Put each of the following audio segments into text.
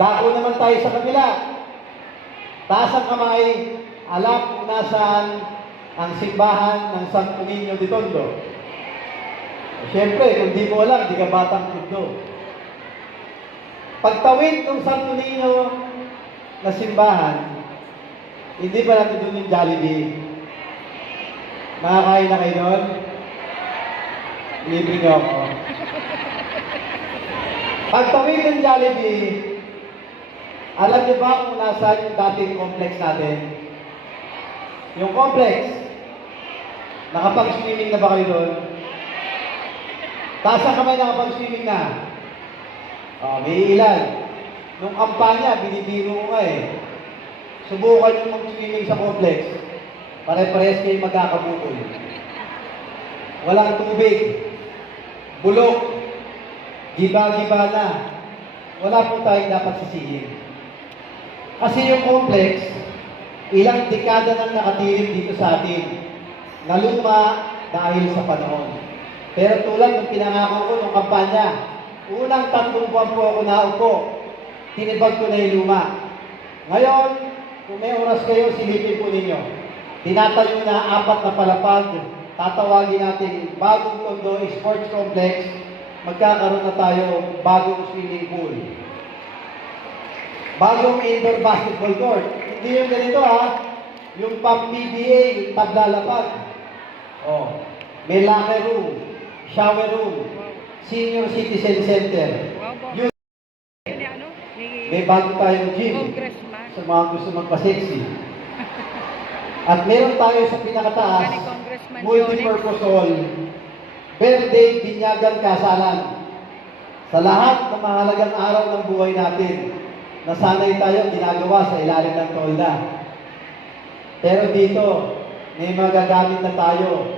Dako naman tayo sa kabila. Taas ang kamay, alam kung nasaan ang simbahan ng Santo Niño de Tondo. Siyempre, kung di mo alam, di ka batang Tondo. Pagtawid ng Santo Niño na simbahan, hindi pa natin doon yung Jollibee. Makakain na kayo doon? Libre niyo ako. Pagtawid ng Jollibee, alam niyo ba kung nasaan yung dating complex natin? Yung complex, nakapag-swimming na ba kayo doon? Taas ang kamay, nakapag-swimming na. May ilan. Nung kampanya, binibiro ko nga eh. Subukan yung mag-swimming sa complex. Pare-pares kayo magkakabukol. Walang tubig. Bulok. Giba-giba na. Wala po tayong dapat sisihin. Kasi yung complex, ilang dekada nang nakatilim dito sa atin. Naluma dahil sa panahon. Pero tulad ng pinangako ko nung kampanya, unang 3 buwan po ako naupo, tinibag ko na yung luma. Ngayon, kung may oras kayo, silipin po ninyo. Tinatayo na 4 na palapag, tatawagin natin bagong Tondo Sports Complex, magkakaroon na tayo bagong swimming pool. Bagong indoor basketball court. Hindi yung ganito ha, yung pang-PBA, yung tablalapag. May locker room, shower room, senior citizen center. Yun. May bago tayong gym sa mga gusto magpa-sexy. At meron tayo sa pinakataas, multi-purpose hall, birthday, binyagan, kasalan. Sa lahat ng mahalagang araw ng buhay natin, nasanay tayo ginagawa sa ilalim ng tolda. Pero dito, may magagamit na tayo.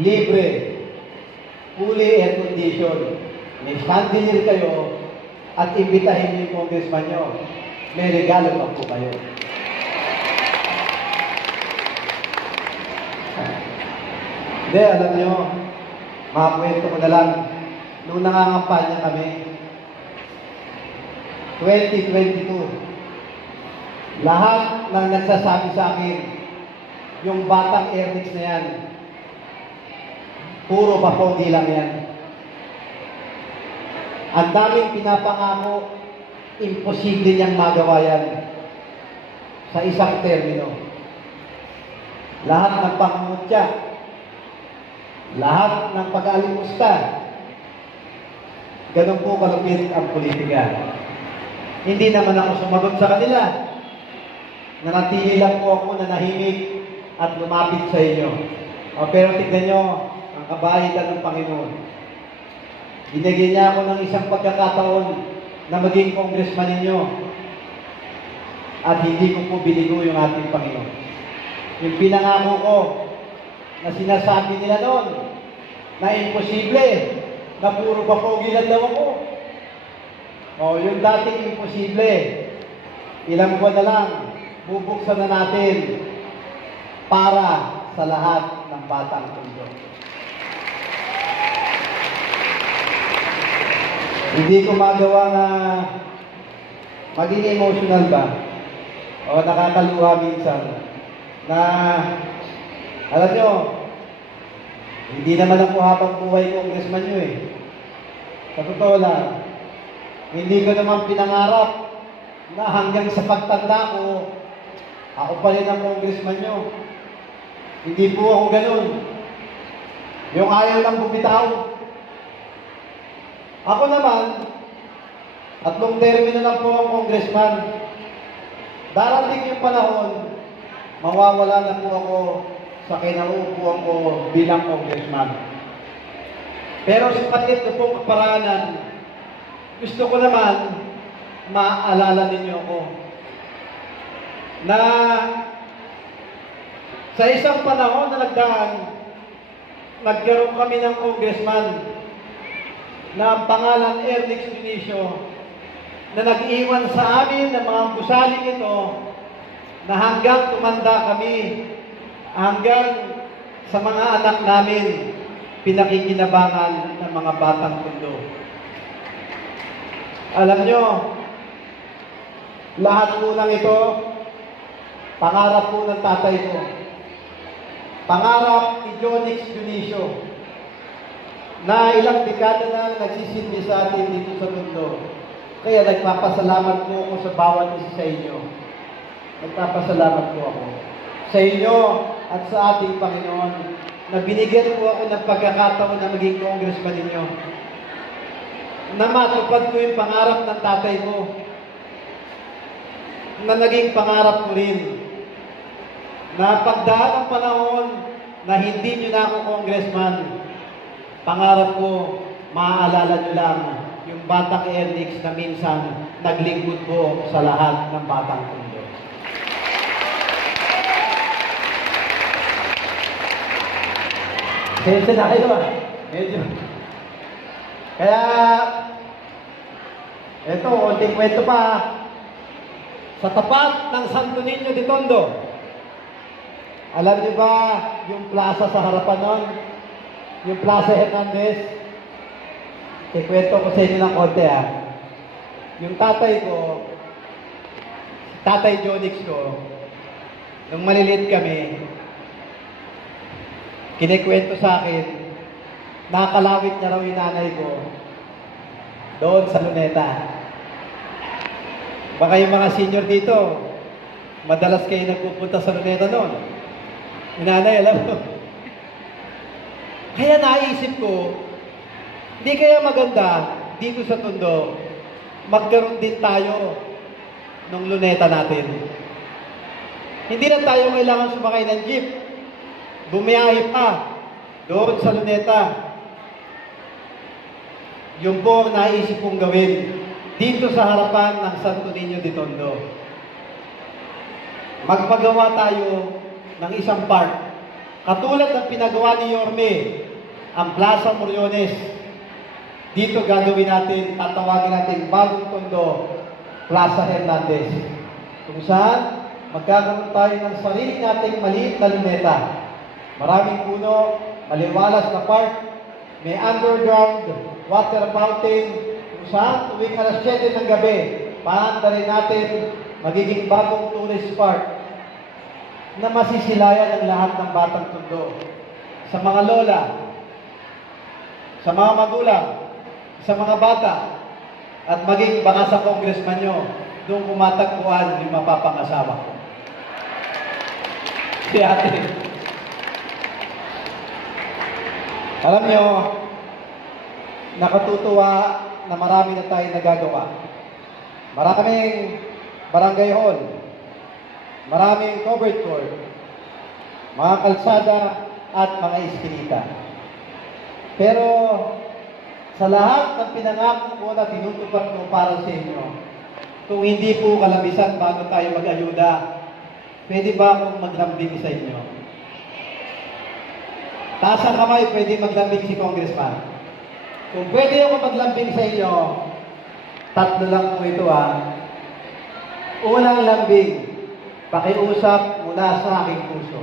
Libre. Fully air condition. May chandelier kayo at imbitahin niyo yung congressman nyo. May regalo pa po kayo. Hindi, alam nyo, makakwento ko na lang. Nung nangangampanya kami, 2022, lahat ng nagsasabi sa akin, yung batang Ernix na yan, puro papogi lang yan. Ang daming pinapangako, imposible niyang magawa yan sa isang termino. Lahat ng pangungutya, lahat ng pag-aalimusta, ganun po kalupit ang politika. Hindi naman ako sumagot sa kanila. Nanatili lang po ako na nahimik at lumapit sa inyo. Pero tignan nyo, ang kabaitan ng Panginoon. Binigyan niya ako ng isang pagkakataon na maging congressman ninyo. At hindi ko po binigo yung ating Panginoon. Yung pinangako ko na sinasabi nila noon na imposible, na puro papogi lang daw ako. Yung dating imposible, ilang buwan na lang, bubuksan na natin para sa lahat ng batang Tondo. Hindi ko magawa na maging emotional ba o nakakaluha minsan na alam nyo, hindi naman ako habang buhay congressman nyo eh. Sa totoo lang, hindi ko naman pinangarap na hanggang sa pagtanda ko, ako pa rin ang congressman nyo. Hindi po ako ganun. Yung ayaw lang bumitaw. Ako naman, 3 termino lang po ang congressman. Darating yung panahon, mawawala na po ako sa kinauupuan ko bilang congressman. Pero sa palit na pong kaparaanan, gusto ko naman maalala ninyo ako na sa isang panahon na nagkaroon kami ng congressman na ang pangalan Ernix Benicio na nag-iwan sa amin ng mga gusaling ito na hanggang tumanda kami, hanggang sa mga anak namin, pinakikinabangan ng mga batang Tondo. Alam nyo, Lahat po ng ito, pangarap po ng tatay ko. Pangarap ni Jonix Dionisio, na ilang dekada na nagsisilbi sa atin dito sa mundo. Kaya nagpapasalamat po ako sa bawat isa sa inyo. Nagpapasalamat po ako sa inyo at sa ating Panginoon na binigyan po ako ng pagkakataon na maging congressman ninyo. Na matupad ko yung pangarap ng tatay ko. Na naging pangarap ko rin. Na pagdaan ng panahon na hindi nyo na ako congressman, pangarap ko, maaalala nyo lang yung Batang Ernix na minsan naglingkod ko sa lahat ng Batang Tondo. Sensya na kayo medyo. Kaya, eto, konting kwento pa. Sa tapat ng Santo Niño de Tondo, alam niyo ba yung plaza sa harapan nun? Yung Plaza Hernandez? Ikwento ko sa inyo ng konti Yung tatay ko, tatay Jonix ko, nung maliliit kami, kinikwento sa akin, nakakalawit niya raw yung nanay ko doon sa Luneta. Baka yung mga senior dito, madalas kayo nagpupunta sa Luneta noon. Yung nanay, alam mo. Kaya naisip ko, hindi kaya maganda dito sa Tondo, magkaroon din tayo ng Luneta natin. Hindi na tayo kailangan sumakay ng jeep. Bumiyahe pa doon sa Luneta. Yung po ang naisip kong gawin dito sa harapan ng Santo Niño de Tondo. Magpagawa tayo ng isang park. Katulad ng pinagawa ni Yorme, ang Plaza Moriones. Dito gagawin natin, tatawagin natin Bagong Tondo, Plaza Hernandez. Kung saan, magkakaroon tayo ng sarili nating maliit na luneta. Maraming puno, maliwalas na park, may underground water fountain, kung saan tuwing alas 7 ng gabi, paandarin natin magiging bagong tourist park na masisilayan ang lahat ng Batang Tondo. Sa mga lola, sa mga magulang, sa mga bata, at maging baka sa congressman nyo, doon kumatagpuan yung mapapangasawa ko. Si ate. Alam nyo, nakatutuwa na marami na tayo nagagawa. Maraming barangay hall, maraming covered court, mga kalsada at mga iskinita. Pero sa lahat ng pinangako ko na tinutupad ko para sa inyo, kung hindi po kalabisan bago tayo mag-ayuda, pwede ba akong maglambing sa inyo? Taas ang kamay, pwede maglambing si Congressman. Kung pwede ako maglambing sa inyo, tatlo lang po ito Unang lambing, pakiusap mula sa aking puso.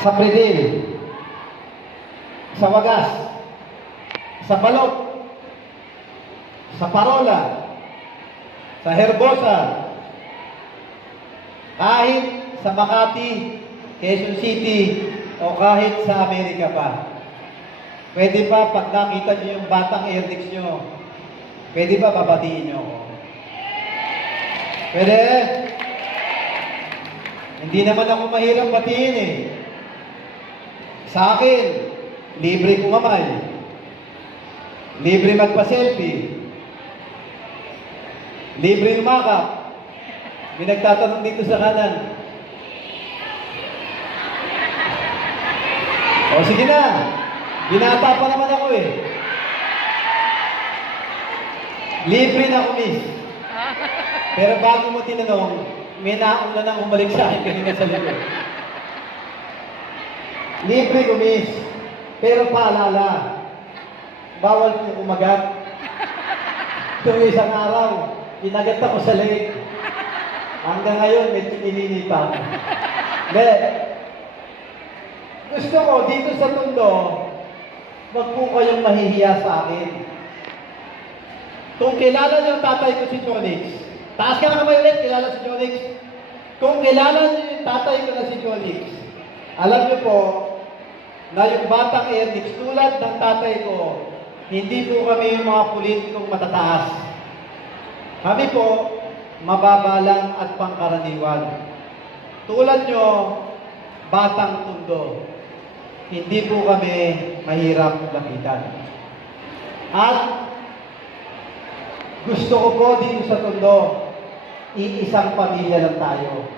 Sa Predil, sa Wagas, sa Balok, sa Parola, sa Herbosa, kahit sa Makati, Quezon City, o kahit sa Amerika pa. Pwede ba pag nakita niyo yung Batang Ernix niyo, pwede ba babatiin niyo ako? Pwede? Hindi naman ako mahirap batiin Sa akin, libre kumamay. Libre magpa-selfie. Libre umakap. May nagtatanong dito sa kanan. O sige na. Binata pa naman ako Libre na ako, miss. Pero bago mo tinanong, may nauna nang umalik sa akin kanina sa likod. Libre ko, miss. Pero paalala, bawal ko kumagat. Ito isang araw, kinagat ako sa leg. Hanggang ngayon, may tinilini pa. Hindi. Gusto ko, dito sa Tondo, wag po kayong mahihiya sa akin. Kung kilala niyo yung tatay ko si Jonix, taas ka na kamay ulit, kilala si Jonix. Kung kilala niyo yung tatay ko na si Jonix, alam niyo po na yung batang Ernix, tulad ng tatay ko, hindi po kami yung mga politikong matataas. Kami po, mababa lang at pangkaraniwan. Tulad nyo, batang Tondo, hindi po kami mahirap lapitan. At gusto ko po dito sa Tondo, iisang pamilya lang tayo.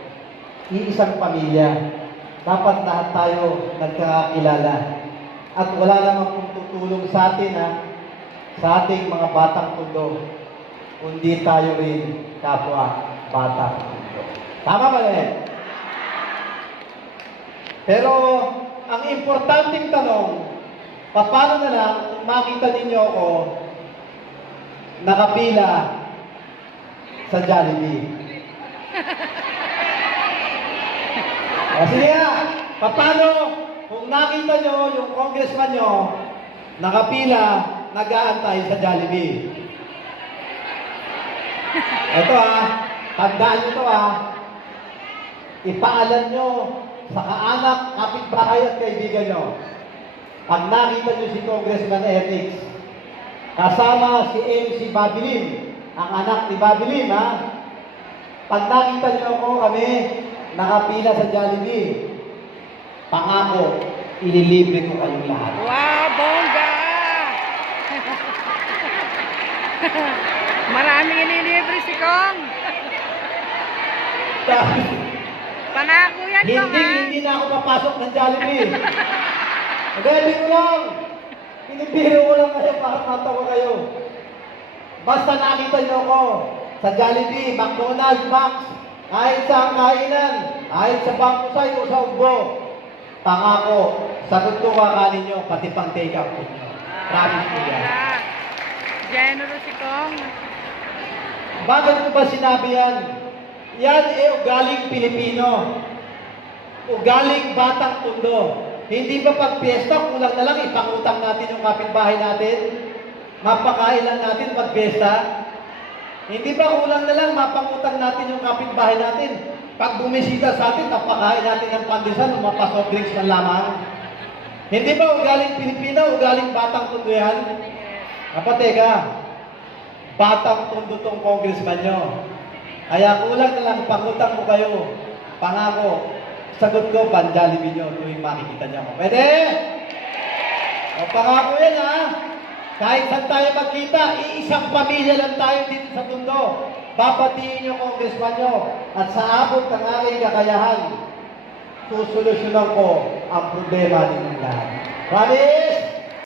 Iisang pamilya. Dapat lahat tayo nagkakakilala. At wala namang kung tutulong sa atin, sa ating mga batang Tondo, kundi tayo rin kapwa batang Tondo. Tama ba rin? Pero ang importanteng tanong, paano na lang kung makita ninyo ako nakapila sa Jollibee? O sige nga, paano kung nakita nyo yung congressman nyo nakapila, nag-aantay sa Jollibee? Ito tandaan nyo to ipaalam nyo sa kaanak, kapitbahay at kaibigan nyo. Pag nakita nyo si Congressman Ernix, kasama si MC Babilin, ang anak ni Babilin, pag nakita nyo ako kami, nakapila sa Jollibee, pangako, ililibre ko kayong lahat. Wow, bongga! Maraming ililibre si Kong. Pangako yan, Kong, Hindi na ako papasok ng Jollibee. Magaling ko lang. Pinipiro ko lang kayo para matawa kayo. Basta nakita nyo ako sa Jollibee, McDonald's, Max, kahit sa kainan, kahit sa Bangkusay o sa Ugbo, pangako, sagot ko kakanin nyo, pati pang take-up ko nyo. Promise ko yan. Generous si Kong. Bakit ko ba sinabi yan? Yan ugaling Pilipino. Ugaling batang Tondo. Hindi ba pag piyesta, kulang na lang ipangutang natin yung kapitbahay natin? Mapakain lang natin pag piyesta? Hindi ba kulang na lang mapangutang natin yung kapitbahay natin? Pag bumisita sa atin, napakain natin ng pandesal o mapasoft drinks man lamang? Hindi ba ugaling Pilipino, ugaling batang Tondo yan? Kapateka, batang Tondo tong congressman nyo. Kaya kulang na lang, pangutang ko kayo. Pangako, sagot ko, pan-Jollibee nyo tuwing makikita niyo ako. Pwede? O pangako yan Kahit saan tayo magkita, iisang pamilya lang tayo dito sa Tondo. Babatiin niyo congressman nyo. At sa abot ng aking kakayahan, susolusyonan ko ang problema ninyong lahat. Promise?